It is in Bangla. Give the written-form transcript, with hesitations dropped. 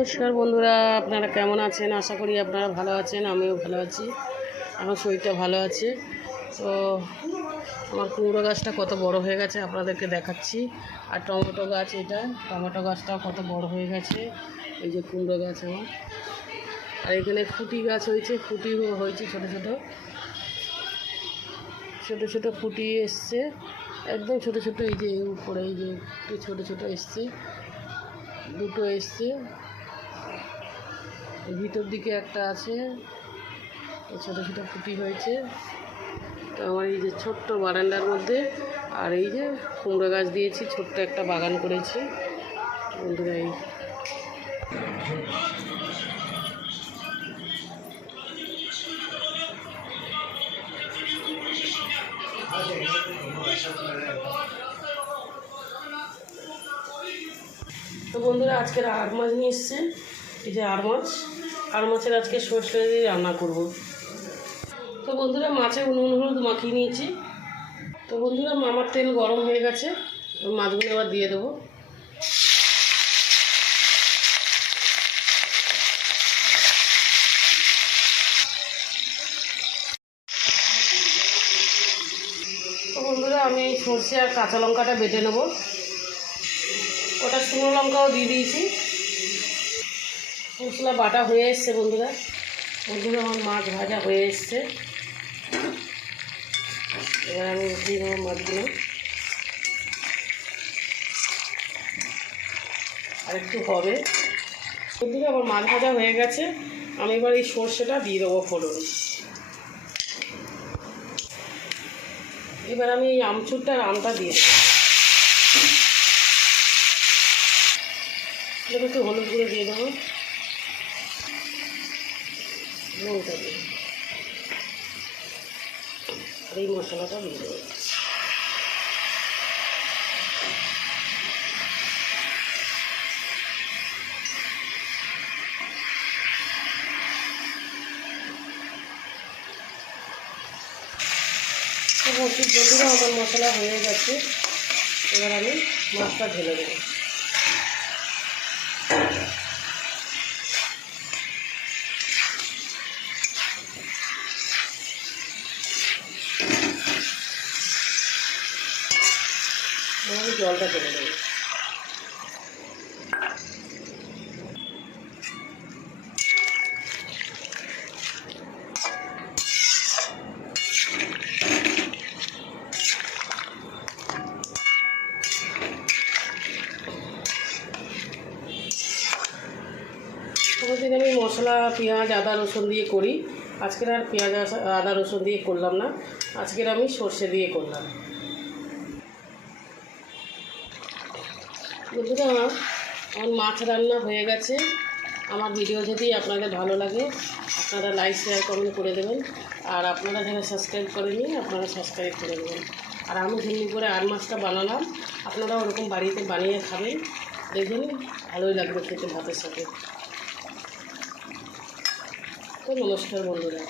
নমস্কার বন্ধুরা, আপনারা কেমন আছেন? আশা করি আপনারা ভালো আছেন। আমিও ভালো আছি, আমার শরীরটা ভালো আছে। তো আমার কুমড়ো গাছটা কত বড় হয়ে গেছে আপনাদেরকে দেখাচ্ছি। আর টমেটো গাছ, এটা টমেটো গাছটাও কত বড় হয়ে গেছে। এই যে কুমড়ো গাছ আমার। আর এখানে ফুটি গাছ হয়েছে, ফুটি হয়েছে ছোটো ছোটো ছোটো ছোটো ফুটি এসছে, একদম ছোটো ছোটো। এই যে উপরে এই যে একটু ছোটো ছোটো এসছে, দুটো এসছে, ভিতর দিকে একটা আছে, ছোটো ছোটো ফুটি হয়েছে। তো আমার এই যে ছোট্ট বারান্দার মধ্যে আর এই যে কুমড়ো গাছ দিয়েছি, ছোট্ট একটা বাগান করেছি বন্ধুরা। এই তো বন্ধুরা, আজকের আর মাছ নিয়ে এসছে। এই যে আর মাছের আজকে সরষে দিয়ে রান্না করব। তো বন্ধুরা, মাছে হলুদ মাখিয়ে নিয়েছি। তো বন্ধুরা, আমার তেল গরম হয়ে গেছে, মাছগুলো আবার দিয়ে দেবো। তো বন্ধুরা, আমি সরষে আর কাঁচা লঙ্কাটা বেটে নেব। ওটা শুকনো লঙ্কাও দিয়ে দিয়েছি। মশলা বাটা হয়ে এসছে বন্ধুরা। আমার মাছ ভাজা হয়ে এসছে। এবার আমি দিয়ে দেবো মাছগুলো। আর একটু হবে বন্ধুরা, আমার মাছ ভাজা হয়ে গেছে। আমি এবার এই সর্ষেটা দিয়ে দেবো ফোড়ন। এবার আমি এই আমচুরটার আমটা দিয়ে দেবো। একটু হলুদ গুঁড়ো দিয়ে দেবো, লঙ্কা দিয়ে, আর এই মশলাটা দিয়ে দেবো। বন্ধুরা, আমার মশলা হয়ে গেছে। এবার আমি মাছটা ঢেলে দেবো। আমি জলটা ঢেলে দেবো। কোনোদিন আমি মশলা পেঁয়াজ আদা রসুন দিয়ে করি, আজকের আর পেঁয়াজ আদা রসুন দিয়ে করলাম না, আজকের আমি সর্ষে দিয়ে করলাম। বন্ধুরা, আমার মাছ রান্না হয়ে গেছে। আমার ভিডিও যদি আপনাদের ভালো লাগে, আপনারা লাইক শেয়ার কমেন্ট করে দেবেন। আর আপনারা যারা সাবস্ক্রাইব করেনি, আপনারা সাবস্ক্রাইব করে দেবেন। আর আমি যেমনি করে আর মাছটা বানালাম, আপনারা ওরকম বাড়িতে বানিয়ে খাবেন, দেখবেন ভালোই লাগবে খেতে ভাতের সাথে। তো নমস্কার বন্ধুরা।